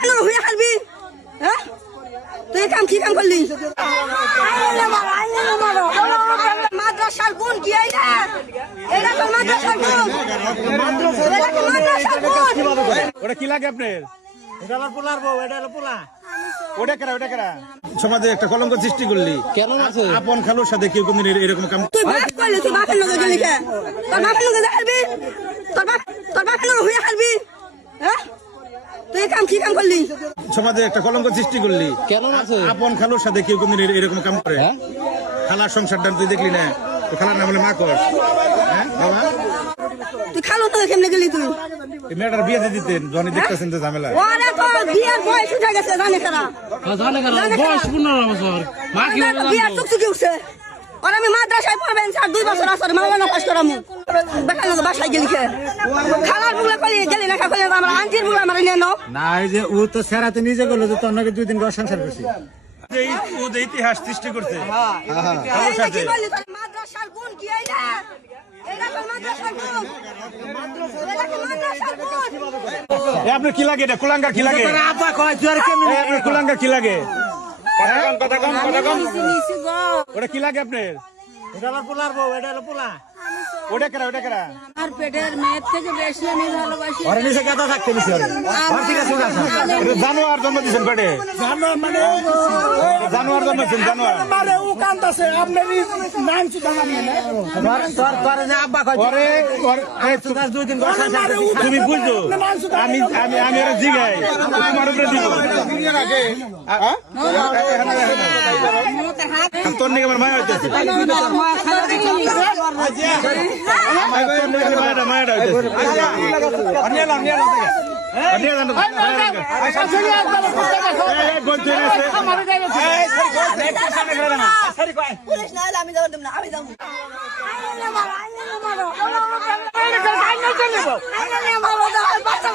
বাপের হয়ে হারবি হ্যাঁ তুই কাম কি কাম করলি মাদ্রাসার গুণ কি এটা তো মাদ্রাসার গুণ ওটা কি লাগে আপনার? এটা হলো পোলার বউ, এটা হলো পোলা। ওটা কেরা সমাজে একটা কলঙ্ক সৃষ্টি করলি কেন আছে? আপন খালুর সাথে কেউ কোনদিন এরকম কাম তুই বাপ করলি তুই বাপের লগে গেলি কে তোর বাপের লগে হারবি তোর বাপের হয়ে হারবি হ্যাঁ তুই কাম কি কাম করলি সমাজে একটা কলঙ্ক সৃষ্টি করলি কেন আছে? আপন খালুর সাথে কেউ কোনদিন এরকম কাম করে? খালার সংসারটা তুই দেখলি না? তো খালার নাম হলে মা কর। হ্যাঁ বাবা তুই খালো তো কেমনে গেলি তুই এই মেয়েটার বিয়ে দিয়ে দিতেন জনি দেখতেছেন যে ঝামেলা। ওরে তো বিয়ার বয়স উঠে গেছে জানে কারা বয়স 15 বছর। মা কি বলে বিয়ার টুকটুকি উঠছে আর আমি মাদ্রাসায় পড়বেন স্যার 2 বছর আসর মাওলানা পাস করামু বেকার লোক বাসায় গেলি কে খালার বুলা কলি গেলি না কলি আমরা আঞ্জির বুলা আমরা নিয়ে নাও না, এই যে ও তো সেরাতে নিজে গেল যে তোর নাকি 2 দিন ঘর সংসার করছি। ও যে ইতিহাস সৃষ্টি করছে মাদ্রাসার গুণ কি এইটা এইটা তো মাদ্রাসার গুণ আপনার কি লাগে? এটা কুলাঙ্গার কি লাগে? আপা কয় তুই আর কেমন? আপনার কুলাঙ্গার কি লাগে? কথা কম ওটা কি লাগে আপনার? এটা হলো পোলার বউ, এটা হলো পোলা। ওটা কেরা আর পেটের মেয়ের থেকে বেশি আমি ভালোবাসি। ওরে নিচে কথা থাকতে নিছি ওরে। ওর ঠিক আছে আছে। এটা জানোয়ার জন্ম দিয়েছেন পেটে? জানোয়ার মানে জানোয়ার জন্মেছেন জানোয়ার। মানে ও কান্দাছে আপনারই নাম সুদা নাম না। তোর যে আব্বা কয় পরে এই সুদা 2 দিন ঘর সংসার করছি। তুমি বুঝছো আমি ওরা জিগাই তোমার উপরে দিব তোর নিকে আমার মায়া হইতেছে মায়াটা পুলিশ না আমি যাব না আমি যাব বাচ্চা